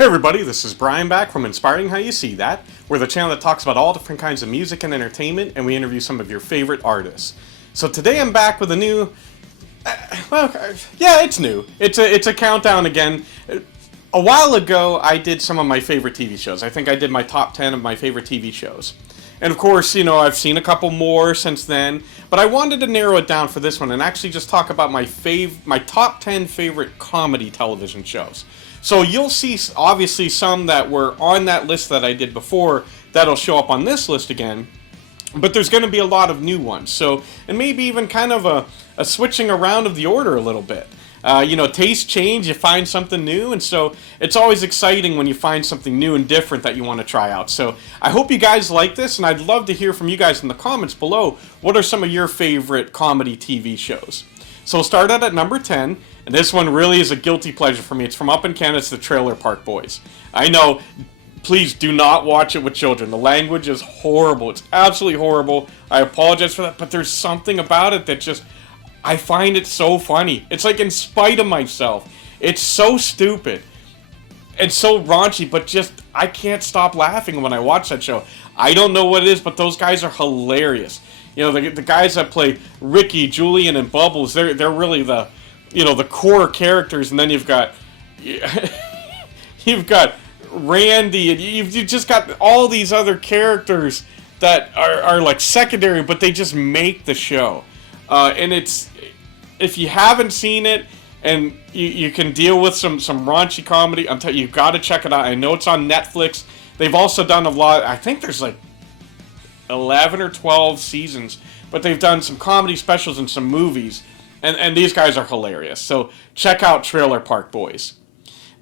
Hey everybody, this is Brian back from Inspiring How You See That. We're the channel that talks about all different kinds of music and entertainment, and we interview some of your favorite artists. So today I'm back with a new, it's new. It's a countdown again. A while ago, I did some of my favorite TV shows. I think I did my top 10 of my favorite TV shows. And of course, you know, I've seen a couple more since then, but I wanted to narrow it down for this one and actually just talk about my top 10 favorite comedy television shows. So you'll see, obviously, some that were on that list that I did before that'll show up on this list again, but there's going to be a lot of new ones. So, and maybe even kind of a switching around of the order a little bit. Taste change, you find something new, and so it's always exciting when you find something new and different that you want to try out. So I hope you guys like this, and I'd love to hear from you guys in the comments below. What are some of your favorite comedy TV shows? So we'll start out at number 10, and this one really is a guilty pleasure for me. It's from up in Canada, it's the Trailer Park Boys. I know, please do not watch it with children. The language is horrible. It's absolutely horrible. I apologize for that, but there's something about it that just, I find it so funny. It's like in spite of myself. It's so stupid and so raunchy, but just, I can't stop laughing when I watch that show. I don't know what it is, but those guys are hilarious. You know, the guys that play Ricky, Julian, and Bubbles, they're really the core characters, and then you've got Randy, and you've just got all these other characters that are like secondary, but they just make the show. And it's, if you haven't seen it and you can deal with some raunchy comedy, I'm telling you, you've got to check it out. I know it's on Netflix. They've also done a lot, I think there's like 11 or 12 seasons, but they've done some comedy specials and some movies, and these guys are hilarious. So check out Trailer Park Boys.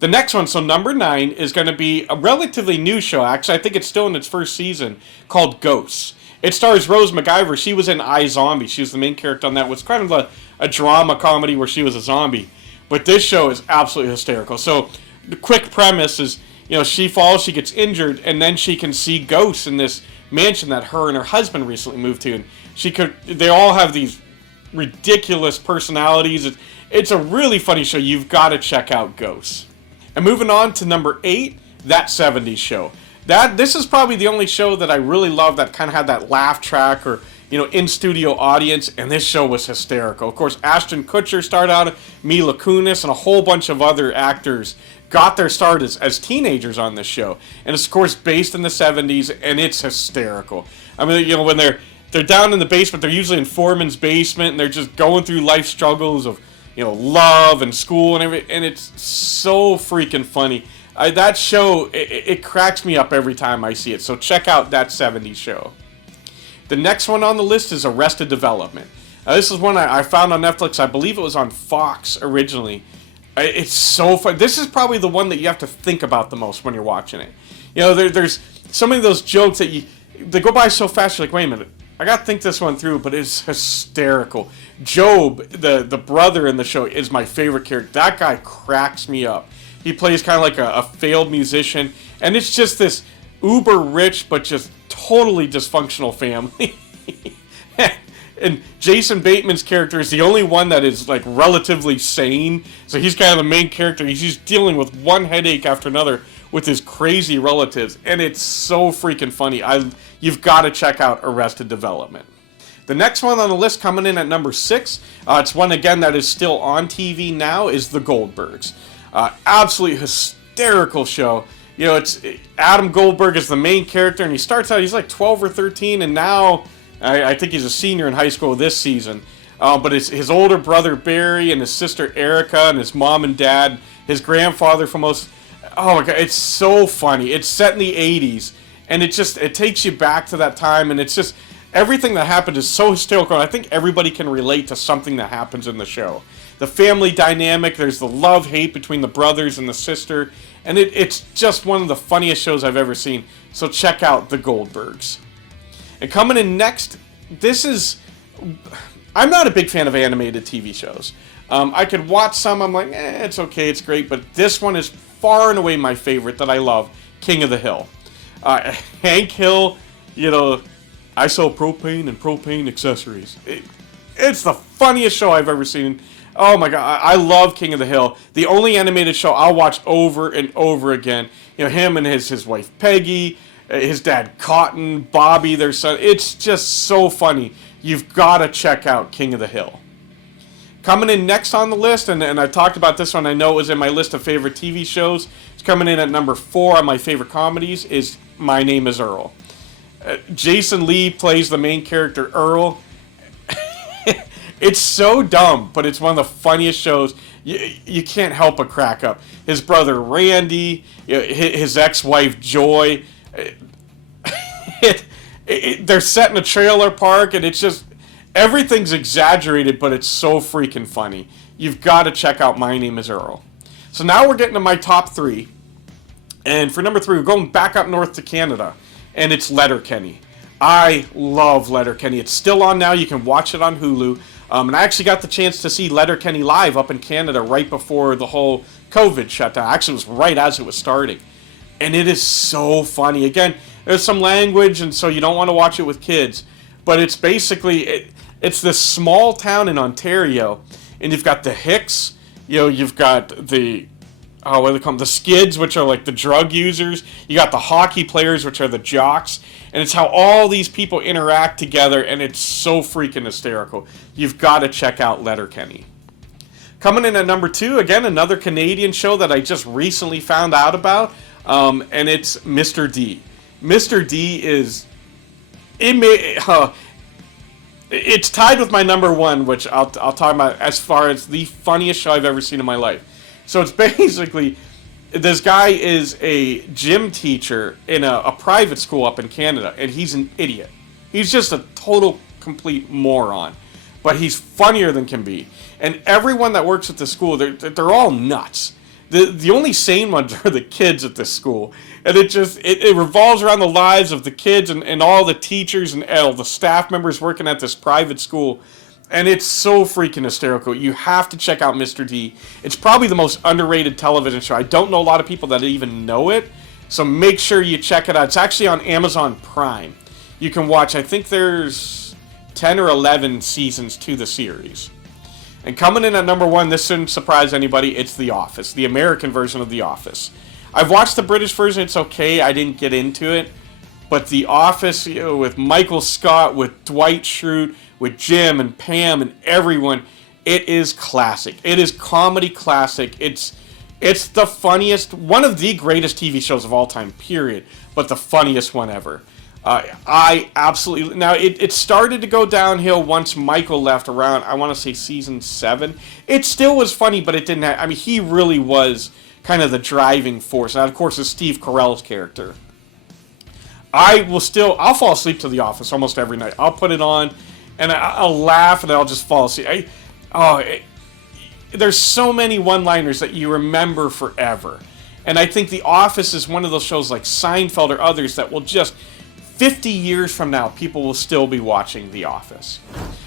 The next one, so number 9, is going to be a relatively new show. Actually, I think it's still in its first season, called Ghosts. It stars Rose McIver. She was in iZombie. She was the main character on that. It was kind of a drama comedy where she was a zombie. But this show is absolutely hysterical. So the quick premise is, she falls, she gets injured, and then she can see ghosts in this mansion that her and her husband recently moved to. And they all have these ridiculous personalities. It's a really funny show. You've got to check out Ghosts. And moving on to number 8, That 70s Show. This is probably the only show that I really love that kind of had that laugh track or, in-studio audience, and this show was hysterical. Of course, Ashton Kutcher started out, Mila Kunis, and a whole bunch of other actors got their start as teenagers on this show. And it's, of course, based in the 70s, and it's hysterical. I mean, when they're down in the basement, they're usually in Foreman's basement, and they're just going through life struggles of, love and school and everything, and it's so freaking funny. That show, it cracks me up every time I see it, so check out That 70s Show. The next one on the list is Arrested Development. This is one I found on Netflix. I believe it was on Fox originally. It's so fun. This is probably the one that you have to think about the most when you're watching it. There's so many of those jokes that they go by so fast, you're like, wait a minute, I got to think this one through, but it's hysterical. Job, the brother in the show, is my favorite character. That guy cracks me up. He plays kind of like a failed musician, and it's just this uber rich but just totally dysfunctional family. And Jason Bateman's character is the only one that is like relatively sane, so he's kind of the main character. He's dealing with one headache after another with his crazy relatives, and it's so freaking funny. You've got to check out Arrested Development. The next one on the list, coming in at number 6, it's one again that is still on TV now, is The Goldbergs. Absolutely hysterical show. It's Adam Goldberg is the main character, and he starts out, he's like 12 or 13, and now I think he's a senior in high school this season. But it's his older brother Barry and his sister Erica and his mom and dad, his grandfather from most. Oh my god, it's so funny. It's set in the 80s, and it takes you back to that time, and it's just everything that happened is so hysterical. And I think everybody can relate to something that happens in the show. The family dynamic, there's the love-hate between the brothers and the sister, and it's just one of the funniest shows I've ever seen. So check out The Goldbergs. And coming in next, I'm not a big fan of animated TV shows. I could watch some, I'm like, it's okay, it's great, but this one is far and away my favorite that I love, King of the Hill. Hank Hill, I sell propane and propane accessories. It's the funniest show I've ever seen. Oh my god, I love King of the Hill. The only animated show I'll watch over and over again. You know, him and his wife Peggy, his dad Cotton, Bobby, their son. It's just so funny. You've got to check out King of the Hill. Coming in next on the list, and I talked about this one, I know it was in my list of favorite TV shows. It's coming in at number 4 on my favorite comedies, is My Name is Earl. Jason Lee plays the main character, Earl. It's so dumb, but it's one of the funniest shows. You can't help but crack up. His brother Randy, his ex-wife Joy. They're set in a trailer park, and it's just... everything's exaggerated, but it's so freaking funny. You've got to check out My Name is Earl. So now we're getting to my top 3. And for number 3, we're going back up north to Canada. And it's Letterkenny. I love Letterkenny. It's still on now. You can watch it on Hulu. And I actually got the chance to see Letterkenny live up in Canada right before the whole COVID shutdown. Actually, it was right as it was starting. And it is so funny. Again, there's some language, and so you don't want to watch it with kids. But it's basically... it's this small town in Ontario, and you've got the Hicks, you've got the, what do they call them, the Skids, which are like the drug users, you got the hockey players, which are the jocks, and it's how all these people interact together, and it's so freaking hysterical. You've got to check out Letterkenny. Coming in at number 2, again, another Canadian show that I just recently found out about, and it's Mr. D. Mr. D is... it's tied with my number 1, which I'll talk about as far as the funniest show I've ever seen in my life. So it's basically, this guy is a gym teacher in a private school up in Canada, and he's an idiot. He's just a total, complete moron. But he's funnier than can be. And everyone that works at the school, they're all nuts. The only sane ones are the kids at this school. And it revolves around the lives of the kids and all the teachers and all the staff members working at this private school. And it's so freaking hysterical. You have to check out Mr. D. It's probably the most underrated television show. I don't know a lot of people that even know it. So make sure you check it out. It's actually on Amazon Prime. You can watch, I think there's 10 or 11 seasons to the series. And coming in at number 1, this shouldn't surprise anybody, it's The Office, the American version of The Office. I've watched the British version, it's okay, I didn't get into it. But The Office, with Michael Scott, with Dwight Schrute, with Jim and Pam and everyone, it is classic. It is comedy classic. It's the funniest, one of the greatest TV shows of all time, period. But the funniest one ever. I absolutely... Now, it started to go downhill once Michael left around, I want to say season 7. It still was funny, but it didn't have... I mean, he really was kind of the driving force. Now, of course, it's Steve Carell's character. I'll fall asleep to The Office almost every night. I'll put it on, and I'll laugh, and I'll just fall asleep. There's so many one-liners that you remember forever. And I think The Office is one of those shows like Seinfeld or others that will just... 50 years from now, people will still be watching The Office.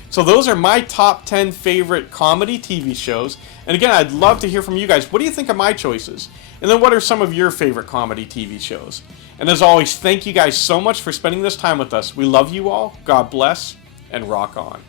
So those are my top 10 favorite comedy TV shows. And again, I'd love to hear from you guys. What do you think of my choices? And then what are some of your favorite comedy TV shows? And as always, thank you guys so much for spending this time with us. We love you all. God bless, and rock on.